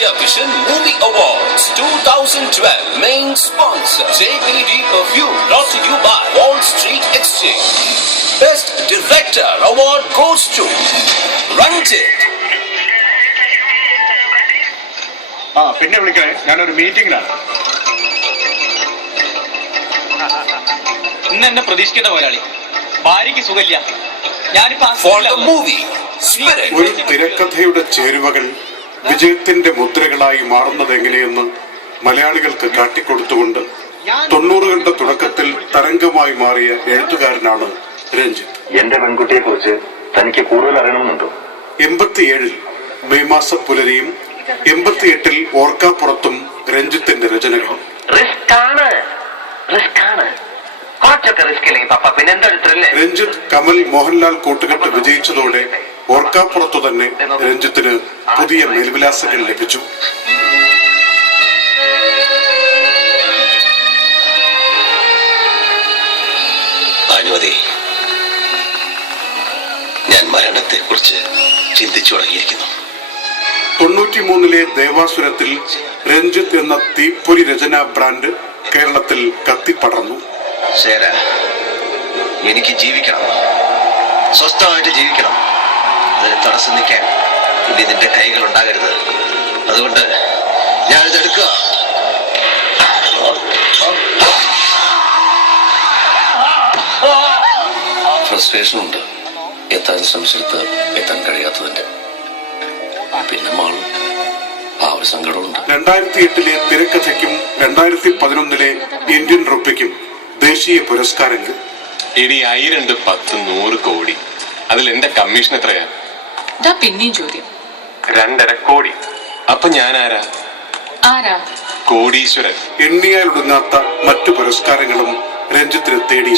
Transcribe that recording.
Asia Vision Movie Awards 2012 main sponsor JPD Perfume, brought to you by Wall Street Exchange. Best Director Award goes to Ranjit. പിന്നെ വിളിക്കണേ, ഞാനൊരു മീറ്റിംഗിലാണ്. ഇന്ന് എന്നെ പ്രതീക്ഷിക്കേണ്ട പോരാളി, ഭാര്യയ്ക്ക് സുഖമില്ല. ഒരു തിരക്കഥയുടെ ചേരുവകൾ വിജയത്തിന്റെ മുദ്രകളായി മാറുന്നത് എങ്ങനെയെന്ന് മലയാളികൾക്ക് കാട്ടിക്കൊടുത്തുകൊണ്ട് 90കളുടെ തുടക്കത്തിൽ തരംഗമായി മാറിയ എഴുത്തുകാരനാണ് രഞ്ജിത്ത്. എന്റെ പെൺകുട്ടിയെ കുറിച്ച് തനിക്ക് കൂടുതൽ അറിയണമെന്നുണ്ടോ? 87 മെയ് മാസ പുലരിയും 88 ഓർക്കാപ്പുറത്തും രഞ്ജിത്തിന്റെ രചനകൾ. രഞ്ജിത്ത് കമൽ മോഹൻലാൽ കൂട്ടുകെട്ട് വിജയിച്ചതോടെ ഓർക്കാപ്പുറത്തു തന്നെ രഞ്ജിത്തിന് പുതിയ മേൽവിലാസങ്ങൾ ലഭിച്ചു. അനുമതി, ഞാൻ മരണത്തെ കുറിച്ച് ചിന്തിച്ചു തുടങ്ങിയിരിക്കുന്നു. 93 ദേവാസുരത്തിൽ രഞ്ജിത്ത് എന്ന തീപ്പൊരി രചനാ ബ്രാൻഡ് കേരളത്തിൽ കത്തിപ്പടർന്നു. ശര, എനിക്ക് ജീവിക്കണം, സ്വസ്ഥമായിട്ട് ജീവിക്കണം. അതിന് തടസ്സം നിൽക്കാൻ ഇനി നിന്റെ കൈകൾ ഉണ്ടാകരുത്. അതുകൊണ്ട് ഞാനിതെടുക്കുക. ഫ്രസ്ട്രേഷൻ ഉണ്ട്, എത്താൻ ശ്രമിച്ചിടത്ത് എത്താൻ കഴിയാത്തതിന്റെ. പിന്നെ മാളും ആ ഒരു സങ്കടമുണ്ട്. 2008 തിരക്കഥയ്ക്കും 2011 ഇന്ത്യൻ റുപ്പിക്കും ദേശീയ പുരസ്കാരങ്ങൾ. ഇനി 1000, 10, 100 കോടി. അതിൽ എന്റെ കമ്മീഷൻ എത്രയാ? പിന്നെയും ചോദ്യം. 2.5 കോടി. അപ്പൊ ഞാൻ ആരാ? കോടീശ്വരൻ. എണ്ണിയാലൊടുങ്ങാത്ത മറ്റു പുരസ്കാരങ്ങളും രഞ്ജിത്തിന് തേടി.